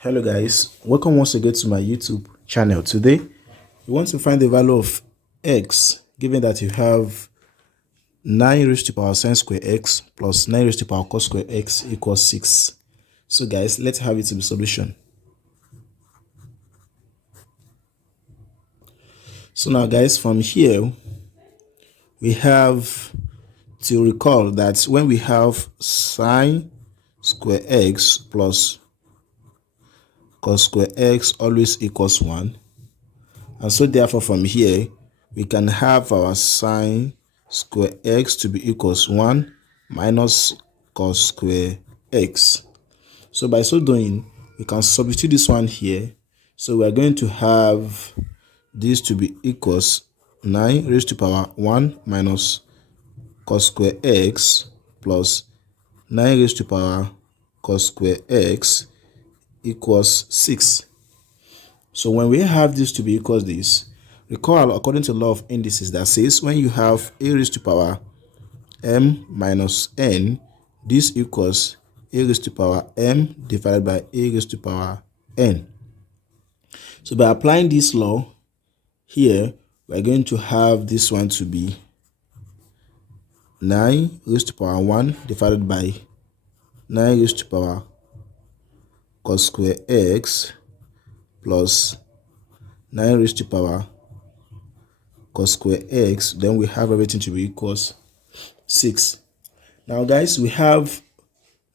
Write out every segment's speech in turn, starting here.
Hello guys, welcome once again to my YouTube channel. Today we want to find the value of x given that you have 9 raised to the power sin square x plus 9 raised to the power cos square x equals 6. So guys, let's have it in the solution. So now guys, from here we have to recall that when we have sin square x plus cos square x always equals 1, and so therefore from here we can have our sin square x to be equals 1 minus cos square x. So by so doing, we can substitute this one here. So we are going to have this to be equals 9 raised to power 1 minus cos square x plus 9 raised to power cos square x equals 6. So when we have this to be equals this, recall according to the law of indices that says when you have a raised to power m minus n, this equals a raised to power m divided by a raised to power n. So by applying this law here, we're going to have this one to be 9 raised to power 1 divided by 9 raised to power cos square x plus 9 raised to power cos square x. Then we have everything to be equals 6. Now guys, we have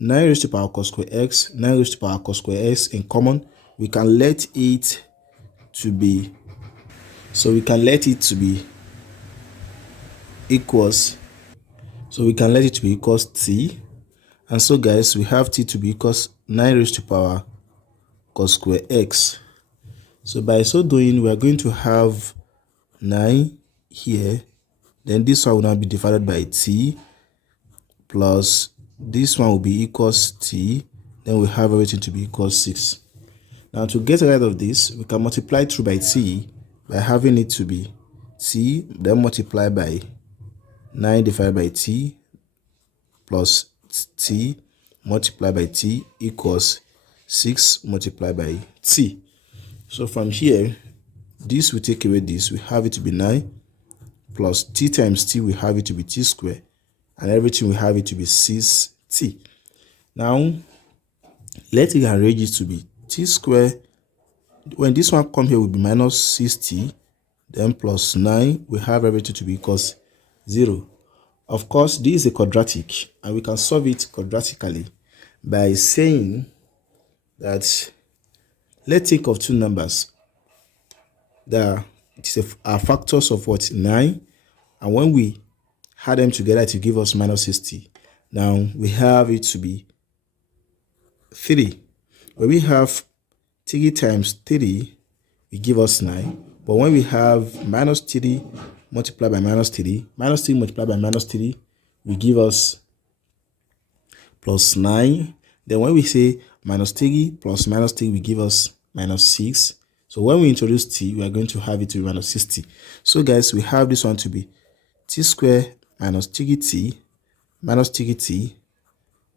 9 raised to power cos square x, 9 raised to power cos square x in common. We can let it to be, so we can let it to be equals, so we can let it to be equals t. And so guys, we have t to be equals 9 raised to power cos square x. So by so doing, we are going to have 9 here, then this one will now be divided by t, plus this one will be equals t, then we have everything to be equals 6. Now to get rid of this, we can multiply through by t by having it to be t, then multiply by 9 divided by t plus t multiplied by t equals 6 multiplied by t. So from here, this will take away this, we have it to be 9 plus t times t, we have it to be t squared, and everything we have it to be 6t. Now let's rearrange it to be t squared. When this one come here will be minus 6t, then plus 9, we have everything to be equals 0. Of course, this is a quadratic, and we can solve it quadratically by saying that let's think of two numbers that are factors of what? 9, and when we add them together it will give us minus 60. Now we have it to be 3. When we have 3 times 3, it give us 9. But when we have minus 3 multiplied by minus 3 multiplied by minus 3, will give us plus 9. Then when we say minus 3 plus minus 3 will give us minus 6. So when we introduce t, we are going to have it to be minus 60. So guys, we have this one to be t squared minus 3t minus 3t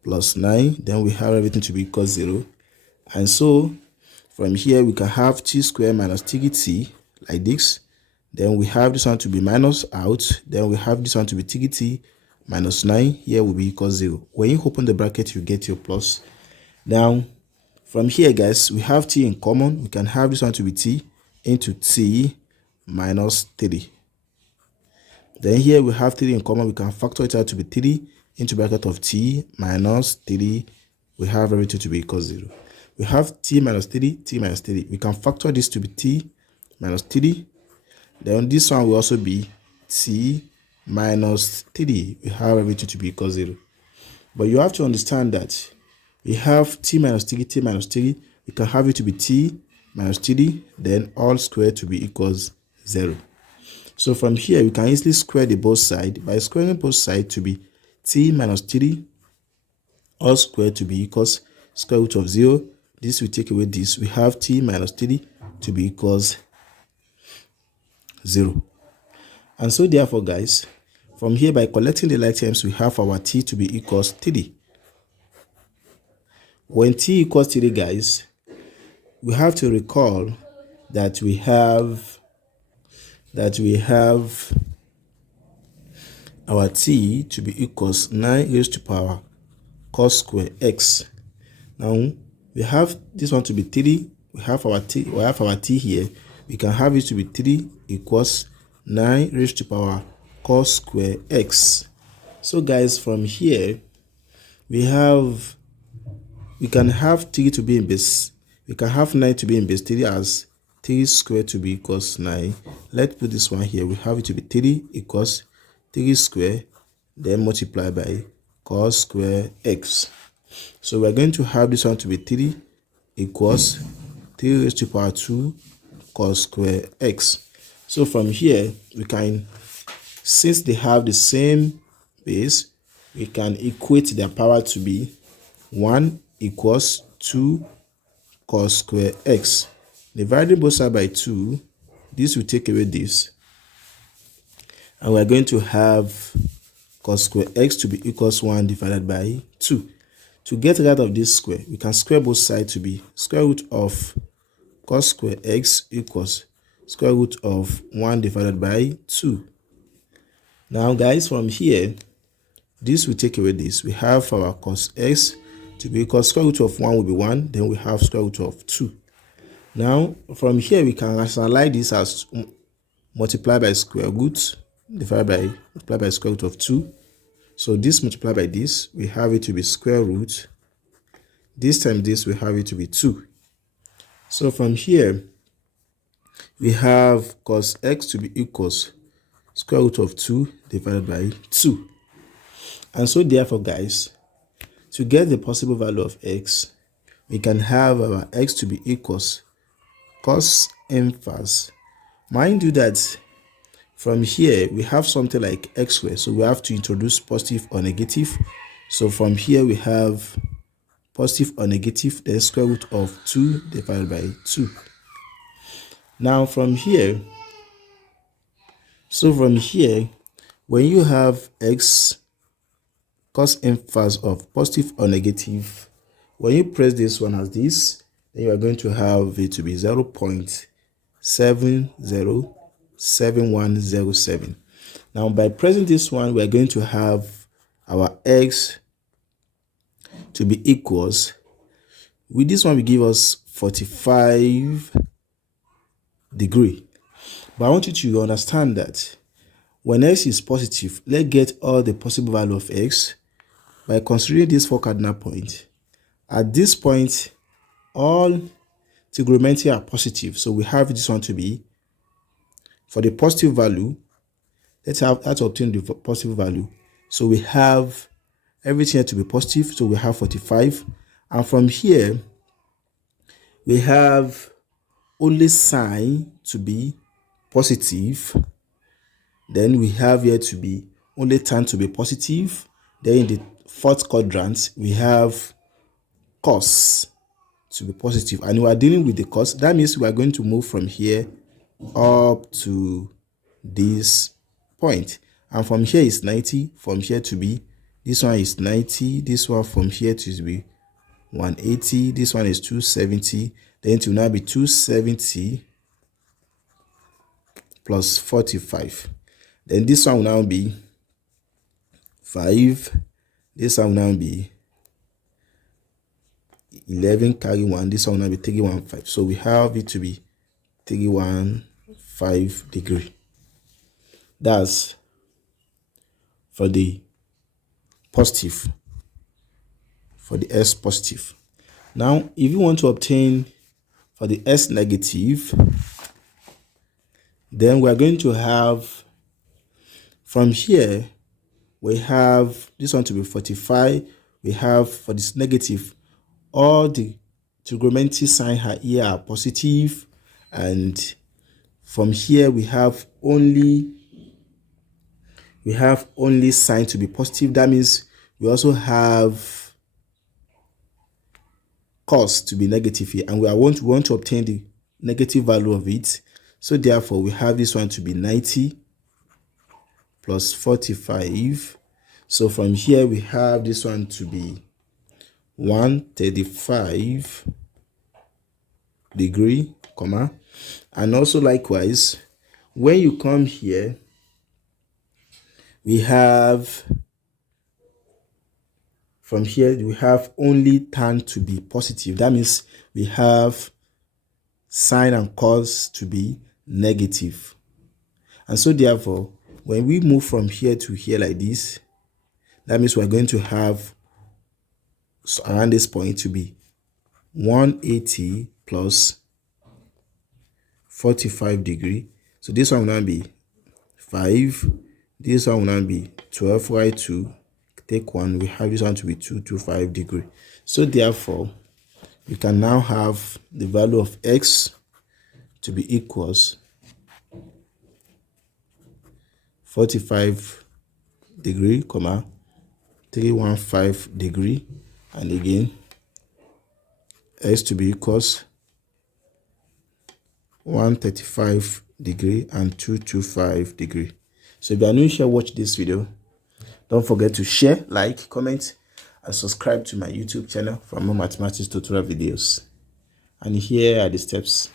plus 9. Then we have everything to be equal 0. And so from here we can have t squared minus 3t like this. Then we have this one to be minus out. Then we have this one to be 3t minus 9. Here will be equal 0. When you open the bracket, you get your plus. Now from here guys, we have t in common. We can have this one to be t into t minus 3. Then here we have 3 in common. We can factor it out to be 3 into bracket of t minus 3. We have everything to be equal 0. We have t minus 3, t minus 3. We can factor this to be t minus 3. Then this one will also be t minus 3. We have everything to be equal 0. But you have to understand that we have t minus 3, t minus 3. We can have it to be t minus 3, then all squared to be equals 0. So from here, we can easily square the both sides. By squaring both sides to be t minus 3, all squared to be equals square root of 0. This will take away this. We have t minus 3 to be equals 0. And so therefore guys, from here by collecting the like terms, we have our t to be equals 3. When t equals 3 guys, we have to recall that we have our t to be equals 9 raised to power cos square x. Now we have this one to be 3. We have our t here. We can have it to be 3 equals 9 raised to power cos square x. So guys, from here we can have 3 to be in base. We can have 9 to be in base 3 as 3 squared to be equals 9. Let's put this one here. We have it to be 3 equals 3 squared, then multiply by cos square x. So we're going to have this one to be 3 equals 3 raised to power 2 cos square x. So from here, we can, since they have the same base, we can equate their power to be 1 equals 2 cos square x. Dividing both sides by 2, this will take away this. And we're going to have cos square x to be equals 1 divided by 2. To get rid of this square, we can square both sides to be square root of cos square x equals square root of 1 divided by 2. Now guys, from here, this will take away this. We have our cos x to be equals square root of 1 will be 1, then we have square root of 2. Now, from here, we can rationalize this as multiply by square root divided by multiply by square root of 2. So this multiplied by this, we have it to be square root. This time this, we have it to be 2. So from here, we have cos x to be equals square root of 2 divided by 2. And so therefore, guys, to get the possible value of x, we can have our x to be equals cos inverse. Mind you that from here we have something like x squared, so we have to introduce positive or negative. So from here we have positive or negative, then square root of 2 divided by 2. Now from here, when you have x cos inverse of positive or negative, when you press this one as this, then you are going to have it to be 0.707107. Now by pressing this one, we are going to have our x to be equals, with this one will give us 45 degrees. But I want you to understand that when x is positive, let's get all the possible value of x by considering these 4 cardinal points. At this point, all trigonometry are positive, so we have this one to be, for the positive value, let's obtain the positive value. So we have everything here to be positive, so we have 45. And from here, we have only sign to be positive. Then we have here to be only tan to be positive. Then in the 4th quadrant, we have cos to be positive, and we are dealing with the cos. That means we are going to move from here up to this point, and from here is 90. From here to be, this one is 90. This one from here to be 180. This one is 270. Then it will now be 270 plus 45. Then this one will now be 5. This one will now be 11 carry 1. This one will now be 315. So we have it to be 315 degree. That's for the positive, for the s positive. Now, if you want to obtain for the s negative, then we are going to have, from here, we have this one to be 45. We have for this negative, all the trigonometry sign here are positive, and from here we have only sign to be positive. That means we also have cos to be negative here, and we want to obtain the negative value of it. So therefore we have this one to be 90 plus 45. So from here we have this one to be 135 degree, comma, and also likewise, when you come here, we have from here we have only tan to be positive. That means we have sine and cos to be negative. And so therefore, when we move from here to here like this, that means we're going to have around this point to be 180 plus 45 degree. So this one will now be 5. This one will now be 12 y 2. Take 1. We have this one to be 225 degree. So therefore, we can now have the value of x to be equals 45 degree, comma, 315 degree, and again x to be equals 135 degree and 225 degree. So if you are new here, watch this video. Don't forget to share, like, comment, and subscribe to my YouTube channel for more mathematics tutorial videos. And here are the steps.